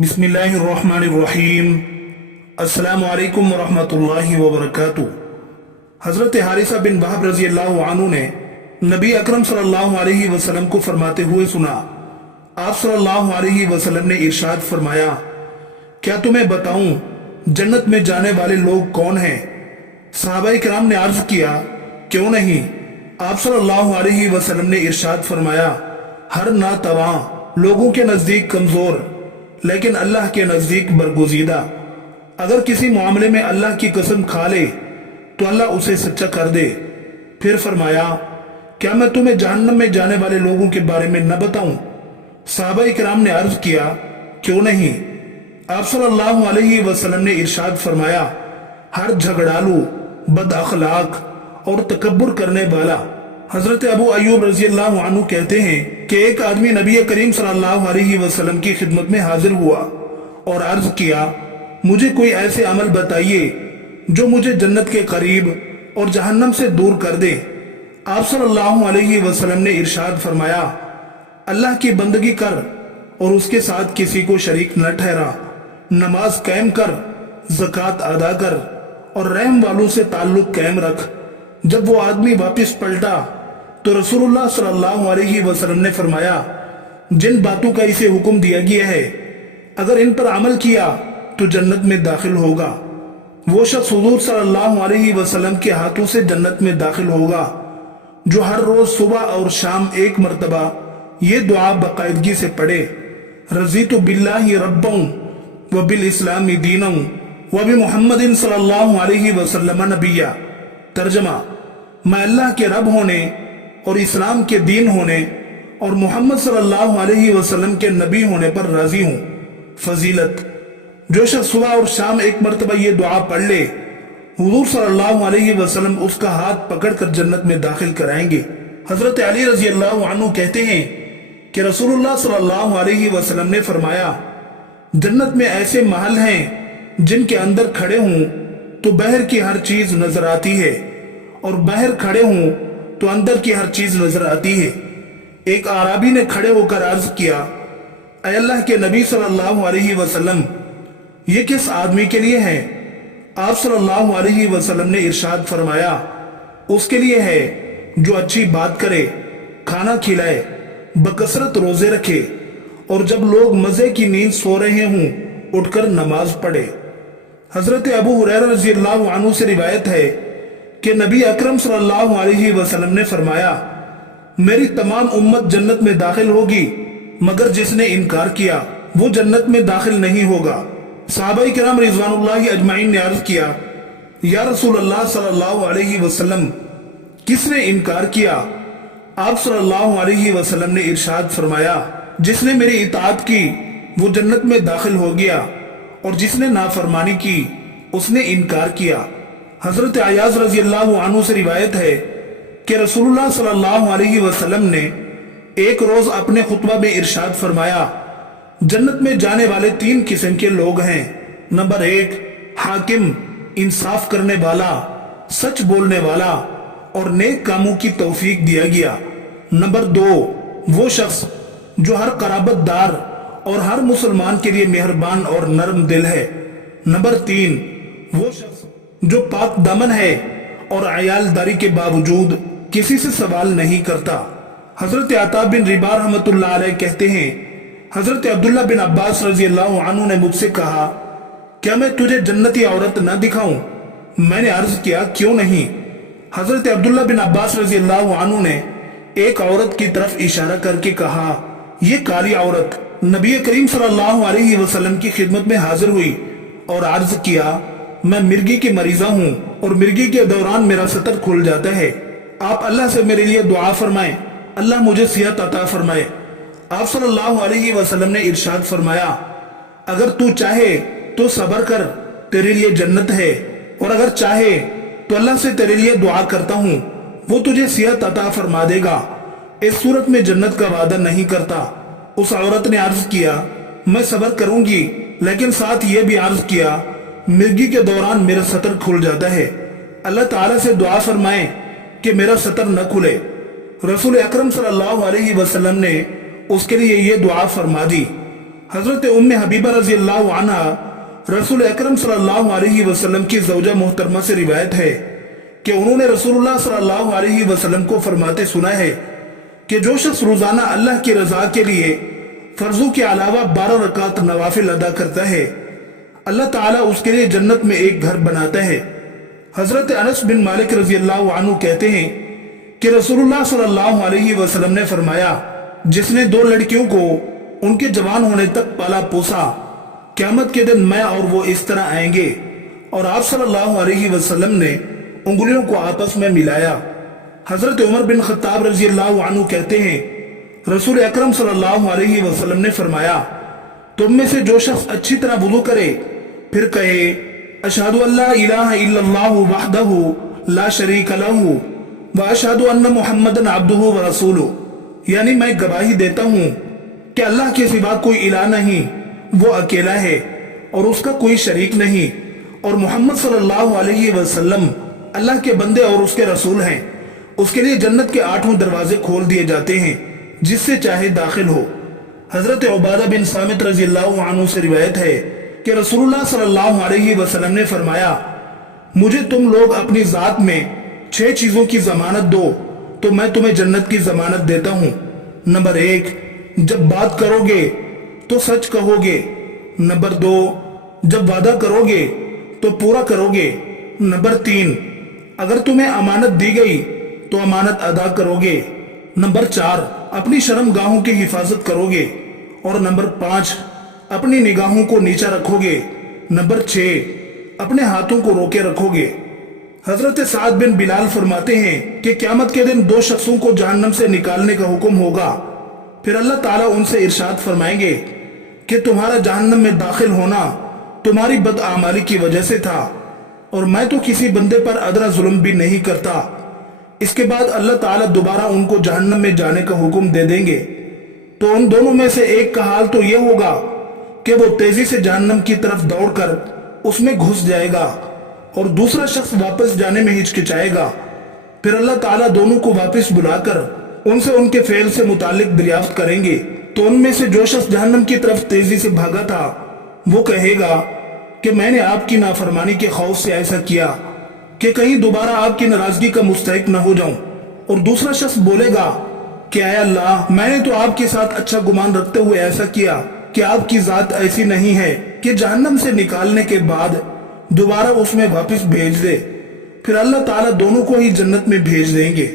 बिस्मिल्लाहिर्रहमानिर्रहीम। अस्सलामु अलैकुम वरहमतुल्लाहि वबरकातुह। हजरत हारिसा बिन वहब रजी अल्लाह अन्हु ने नबी अकरम सल्लल्लाहु अलैहि वसल्लम को फरमाते हुए सुना। आप सल्लल्लाहु अलैहि वसल्लम ने इरशाद फरमाया, क्या तुम्हें बताऊं जन्नत में जाने वाले लोग कौन हैं? सहाबाए किराम ने अर्ज किया, क्यों नहीं। आप सल्लल्लाहु अलैहि वसल्लम ने इरशाद फरमाया, हर नातवा, लोगों के नजदीक कमजोर लेकिन अल्लाह के नजदीक बरगुजीदा। अगर किसी मामले में अल्लाह की कसम खा ले तो अल्लाह उसे सच्चा कर दे। फिर फरमाया, क्या मैं तुम्हें जहन्नम में जाने वाले लोगों के बारे में न बताऊं? सहाबाए किराम ने अर्ज किया, क्यों नहीं। आप सल्लल्लाहु अलैहि वसल्लम ने इरशाद फरमाया, हर झगड़ालू, बद अखलाक और तकब्बुर करने वाला। हजरत अबू अय्यूब रजी अल्लाह अन्हु कहते हैं कि एक आदमी नबी करीम सल्लल्लाहु अलैहि वसल्लम की खिदमत में हाजिर हुआ और अर्ज किया, मुझे कोई ऐसे अमल बताइए जो मुझे जन्नत के करीब और जहन्नम से दूर कर दे। आप सल्लल्लाहु अलैहि वसल्लम ने इरशाद फरमाया, अल्लाह की बंदगी कर और उसके साथ किसी को शरीक न ठहरा, नमाज कायम कर, ज़कात अदा कर और रहम वालों से ताल्लुक कायम रख। जब वो आदमी वापस पलटा तो रसूलुल्लाह सल्लल्लाहु अलैहि वसल्लम ने फरमाया, जिन बातों का इसे हुक्म दिया गया है अगर इन पर अमल किया तो जन्नत में दाखिल होगा। वो शख्स हुजूर सल्लल्लाहु अलैहि वसल्लम के हाथों से जन्नत में दाखिल होगा जो हर रोज सुबह और शाम एक मर्तबा ये दुआ बाकायदगी से पढ़े, रज़ीतु बिल्लाहि रब्बन व बिल इस्लामी दीनन व बि मुहम्मदिन सल्लल्लाहु अलैहि वसल्लम नबिया। तर्जमा, मैं अल्लाह के रब होने और इस्लाम के दीन होने और मोहम्मद सल्लल्लाहु अलैहि वसल्लम के नबी होने पर राजी हूं। फजीलत, जो शख्स सुबह और शाम एक मर्तबा ये दुआ पढ़ ले, हुजूर सल्लल्लाहु अलैहि वसल्लम उसका हाथ पकड़कर जन्नत में दाखिल कराएंगे। हजरत अली रजी अल्लाह अन्हु कहते हैं कि रसूलुल्लाह सल्लल्लाहु अलैहि वसल्लम ने फरमाया, जन्नत में ऐसे महल हैं जिनके अंदर खड़े हूं तो बाहर की हर चीज नजर आती है और बाहर खड़े हूं तो अंदर की हर चीज नजर आती है। एक आराबी ने खड़े होकर अर्ज किया, ऐ अल्लाह के नबी सल्लल्लाहु अलैहि वसल्लम, ये किस आदमी के लिए है? आप सल्लल्लाहु अलैहि वसल्लम ने इरशाद फरमाया, उसके लिए है जो अच्छी बात करे, खाना खिलाए, बकसरत रोजे रखे और जब लोग मजे की नींद सो रहे हों उठकर नमाज पढ़े। हजरत अबू हुरैरा रज़ी अल्लाहु अन्हु से रिवायत है कि नबी अकरम सल्लल्लाहु अलैहि वसल्लम ने फरमाया, मेरी तमाम उम्मत जन्नत में दाखिल होगी मगर जिसने इनकार किया वो जन्नत में दाखिल नहीं होगा। सहाबाए किराम रिज़वानुल्लाहि अजमाइन ने अर्ज किया, या रसूल अल्लाह सल्लल्लाहु अलैहि वसल्लम, किसने इनकार किया? आप सल्लल्लाहु अलैहि वसल्लम ने इरशाद फरमाया, जिसने मेरी इताअत की वो जन्नत में दाखिल हो गया और जिसने नाफरमानी की उसने इनकार किया। हजरत अयाज रजी अल्लाह अन्हु से रिवायत है कि रसूलुल्लाह सल्लल्लाहु अलैहि वसल्लम ने एक रोज अपने खुतबा में इरशाद फरमाया, जन्नत में जाने वाले 3 किस्म के लोग हैं। नंबर 1, हाकिम, इंसाफ करने वाला, सच बोलने वाला और नेक कामों की तौफीक दिया गया। नंबर 2, वो शख्स जो हर कराबतदार और हर मुसलमान के लिए मेहरबान और नरम दिल है। नंबर 3, वो शख्स जो पाक दामन है और अयालदारी के बावजूद किसी से सवाल नहीं करता। हजरत अता बिन रिबा रहमतुल्लाह अलैह कहते हैं, हजरत अब्दुल्ला बिन अब्बास रजी अल्लाह अन्हु ने मुझसे कहा, क्या मैं तुझे जन्नती औरत न दिखाऊं? मैंने अर्ज किया, क्यों नहीं। हजरत अब्दुल्ला बिन अब्बास रजी अल्लाह अन्हु ने एक औरत की तरफ इशारा करके कहा, ये काली औरत नबी करीम सल्लल्लाहु अलैहि वसल्लम की खिदमत में हाजिर हुई और अर्ज किया, मैं मिर्गी की मरीजा हूँ और मिर्गी के दौरान मेरा सतर खुल जाता है, आप अल्लाह से मेरे लिए दुआ फरमाएं, अल्लाह मुझे सेहत अता फरमाए। आप सल्लल्लाहु अलैहि वसल्लम ने इरशाद फरमाया, अगर तू चाहे तो सब्र कर, तेरे लिए जन्नत है, और अगर चाहे तो अल्लाह से तेरे लिए दुआ करता हूँ, वो तुझे सेहत अता फरमा देगा। इस सूरत में जन्नत का वादा नहीं करता। उस औरत ने अर्ज किया, मैं सब्र करूंगी, लेकिन साथ ये भी अर्ज किया, मिर्गी के दौरान मेरा सतर खुल जाता है, अल्लाह ताला से दुआ फरमाए कि मेरा सतर न खुले। रसूल अकरम सल्लल्लाहु अलैहि वसल्लम ने उसके लिए ये दुआ फरमा दी। हजरत उम्मे हबीबा रजी अल्लाह अन्हा रसूल अकरम सल्लल्लाहु अलैहि वसल्लम की ज़ौजा मोहतरमा से रिवायत है कि उन्होंने रसूलुल्लाह सल्लल्लाहु अलैहि वसल्लम को फरमाते सुना है कि जो शख्स रोजाना अल्लाह की रजा के लिए फर्जों के अलावा 12 रकात नवाफिल अदा करता है, अल्लाह ताला उसके लिए जन्नत में एक घर बनाता है। हजरत अनस बिन मालिक रजी अल्लाह अन्हु कहते हैं कि रसूलुल्लाह सल्लल्लाहु अलैहि वसल्लम ने फरमाया, जिसने 2 लड़कियों को उनके जवान होने तक पाला पोसा, क़यामत के दिन मैं और वो इस तरह आएंगे। और आप सल्लल्लाहु अलैहि वसल्लम ने उंगलियों को आपस में मिलाया। हजरत उमर बिन खत्ताब रजी अल्लाह अन्हु कहते हैं, रसूल अकरम सल्लल्लाहु अलैहि वसल्लम ने फरमाया, तुम में से जो शख्स अच्छी तरह वुज़ू करे फिर कहे अशहदु अल्ला इलाहा इल्लल्लाहु वहदहु ला शरीका लहू व अशहदु अन्ना मुहम्मदन अब्दुहु व रसूलुहु, यानी मैं गवाही देता हूँ कि अल्लाह के सिवा कोई इलाह नहीं, वो अकेला है और उसका कोई शरीक नहीं, और मोहम्मद सल्लल्लाहु अलैहि वसल्लम अल्लाह के बंदे और उसके रसूल हैं। उसके लिए जन्नत के 8 दरवाजे खोल दिए जाते हैं, जिससे चाहे दाखिल हो। हजरत उबादा बिन सामित रजी अल्लाह अन्हु से रिवायत है कि रसूलुल्लाह सल्लल्लाहु अलैहि वसल्लम ने फरमाया, मुझे तुम लोग अपनी जात में 6 चीजों की जमानत दो तो मैं तुम्हें जन्नत की जमानत देता हूँ। नंबर 1, जब बात करोगे तो सच कहोगे। नंबर 2, जब वादा करोगे तो पूरा करोगे। नंबर 3, अगर तुम्हें अमानत दी गई तो अमानत अदा करोगे। नंबर 4, अपनी शर्मगाहों की हिफाजत करोगे। और नंबर 5, अपनी निगाहों को नीचा रखोगे। नंबर 6, अपने हाथों को रोके रखोगे। हजरत साद बिन बिलाल फरमाते हैं कि क़यामत के दिन 2 शख्सों को जहन्नम से निकालने का हुक्म होगा। फिर अल्लाह ताला उनसे इरशाद फरमाएंगे कि तुम्हारा जहन्नम में दाखिल होना तुम्हारी बदआमाली की वजह से था, और मैं तो किसी बंदे पर अदरा जुल्म भी नहीं करता। इसके बाद अल्लाह ताला दोबारा उनको जहन्नम में जाने का हुक्म दे देंगे। तो उन दोनों में से एक का हाल तो यह होगा कि वो तेजी से जहन्नम की तरफ दौड़कर उसमें घुस जाएगा, और दूसरा शख्स वापस जाने में हिचकिचाएगा। फिर अल्लाह ताला दोनों को वापस बुलाकर उनसे उनके फेल से मुतालिक दरियाफ्त करेंगे। तो उनमें से जो शख्स जहन्नम की तरफ तेजी से भागा था वो कहेगा कि मैंने आपकी नाफरमानी के खौफ से ऐसा किया कि कहीं दोबारा आपकी नाराजगी का मुस्तहिक न हो जाऊं। और दूसरा शख्स बोलेगा कि आया अल्लाह, मैंने तो आपके साथ अच्छा गुमान रखते हुए ऐसा किया कि आपकी जात ऐसी नहीं है कि जहन्नम से निकालने के बाद दोबारा उसमें वापस भेज दे। फिर अल्लाह ताला दोनों को ही जन्नत में भेज देंगे।